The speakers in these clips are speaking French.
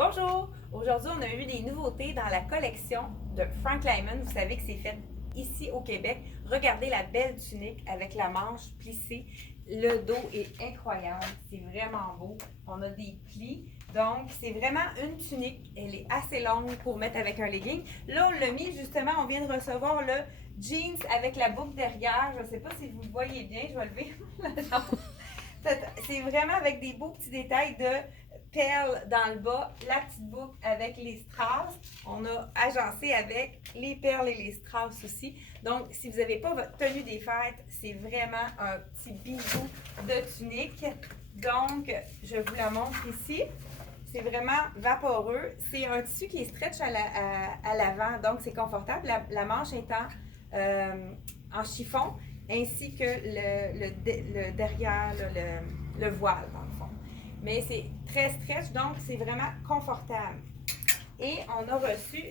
Bonjour! Aujourd'hui, on a eu des nouveautés dans la collection de Frank Lyman. Vous savez que c'est fait ici au Québec. Regardez la belle tunique avec la manche plissée. Le dos est incroyable. C'est vraiment beau. On a des plis. Donc, c'est vraiment une tunique. Elle est assez longue pour mettre avec un legging. Là, on l'a mis justement. On vient de recevoir le jeans avec la boucle derrière. Je ne sais pas si vous le voyez bien. Je vais lever la jambe. C'est vraiment avec des beaux petits détails de perles dans le bas, la petite boucle avec les strass. On a agencé avec les perles et les strass aussi. Donc, si vous n'avez pas votre tenue des fêtes, c'est vraiment un petit bijou de tunique. Donc, je vous la montre ici. C'est vraiment vaporeux. C'est un tissu qui est stretch à l'avant, donc c'est confortable. La manche étant en chiffon, ainsi que le derrière, le voile, dans le fond. Mais c'est très stretch, donc c'est vraiment confortable. Et on a reçu,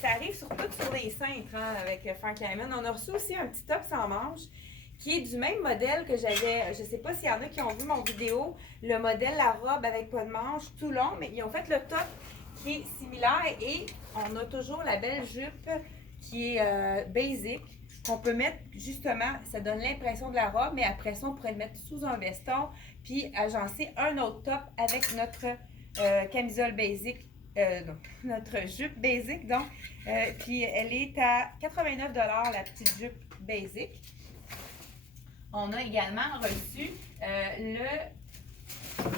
ça arrive surtout sur les cintres hein, avec Frank Lyman. On a reçu aussi un petit top sans manche qui est du même modèle que j'avais. Je ne sais pas s'il y en a qui ont vu mon vidéo, le modèle, la robe avec pas de manche, tout long, mais ils ont fait le top qui est similaire et on a toujours la belle jupe qui est basic, qu'on peut mettre justement, ça donne l'impression de la robe, mais après ça, on pourrait le mettre sous un veston, puis agencer un autre top avec notre camisole basic, non, notre jupe basic, donc, puis elle est à 89 $ la petite jupe basic. On a également reçu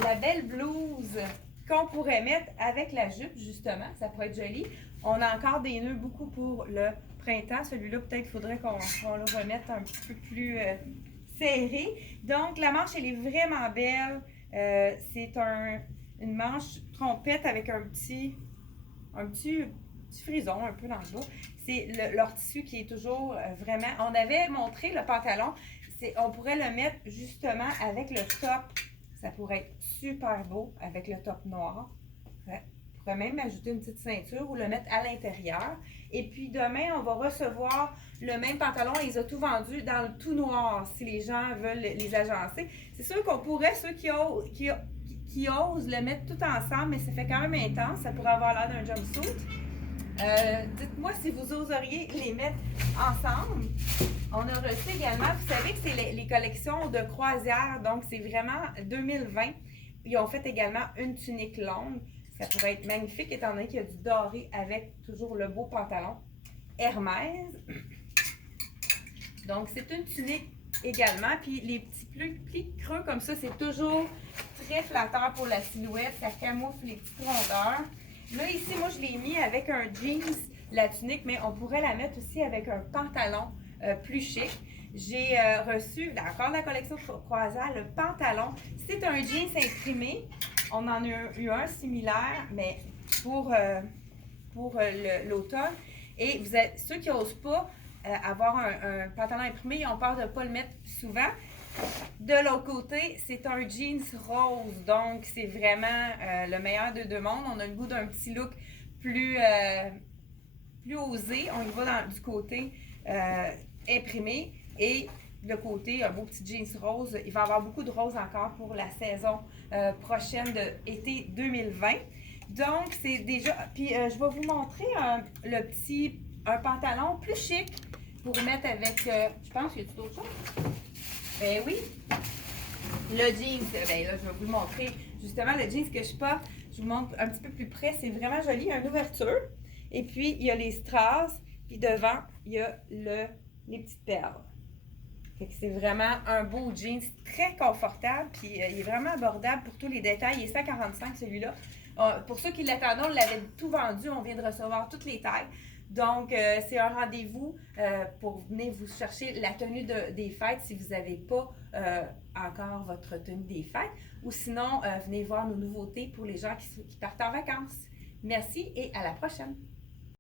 la belle blouse qu'on pourrait mettre avec la jupe, justement. Ça pourrait être joli. On a encore des nœuds beaucoup pour le printemps. Celui-là, peut-être qu'il faudrait qu'on le remette un petit peu plus serré. Donc, la manche, elle est vraiment belle. C'est une manche trompette avec un petit frison un peu dans le bas. C'est leur tissu qui est toujours vraiment... On avait montré le pantalon. On pourrait le mettre justement avec le top. Ça pourrait être super beau avec le top noir. Ouais. On pourrait même ajouter une petite ceinture ou le mettre à l'intérieur. Et puis demain, on va recevoir le même pantalon. Ils ont tout vendu dans le tout noir si les gens veulent les agencer. C'est sûr qu'on pourrait, ceux qui osent le mettre tout ensemble, mais ça fait quand même intense. Ça pourrait avoir l'air d'un jumpsuit. Dites-moi si vous oseriez les mettre ensemble. On a reçu également, vous savez que c'est les collections de croisière, donc c'est vraiment 2020. Ils ont fait également une tunique longue. Ça pourrait être magnifique étant donné qu'il y a du doré avec toujours le beau pantalon Hermès. Donc c'est une tunique également. Puis les petits plis creux comme ça, c'est toujours très flatteur pour la silhouette. Ça camoufle les petites rondeurs. Là, ici, moi, je l'ai mis avec un jeans, la tunique, mais on pourrait la mettre aussi avec un pantalon plus chic. J'ai reçu, encore la collection croisière, le pantalon. C'est un jeans imprimé. On en a eu un similaire, mais pour l'automne. Et vous êtes, ceux qui n'osent pas avoir un pantalon imprimé, ils ont peur de ne pas le mettre souvent. De l'autre côté, c'est un jeans rose, donc c'est vraiment le meilleur de deux mondes. On a le goût d'un petit look plus osé. On y va du côté imprimé et le côté un beau petit jeans rose. Il va y avoir beaucoup de rose encore pour la saison prochaine de été 2020. Donc, c'est déjà... Puis, je vais vous montrer un pantalon plus chic pour mettre avec... je pense qu'il y a d'autres choses. Ben oui, le jeans, ben là, je vais vous le montrer. Justement, le jeans que je porte, je vous montre un petit peu plus près. C'est vraiment joli. Il y a une ouverture. Et puis, il y a les strass. Puis devant, il y a les petites perles. Fait que c'est vraiment un beau jeans, très confortable. Puis, il est vraiment abordable pour tous les détails. Il est 145 celui-là. Pour ceux qui l'attendaient, on l'avait tout vendu. On vient de recevoir toutes les tailles. Donc, c'est un rendez-vous pour venir vous chercher la tenue des fêtes si vous n'avez pas encore votre tenue des fêtes. Ou sinon, venez voir nos nouveautés pour les gens qui partent en vacances. Merci et à la prochaine!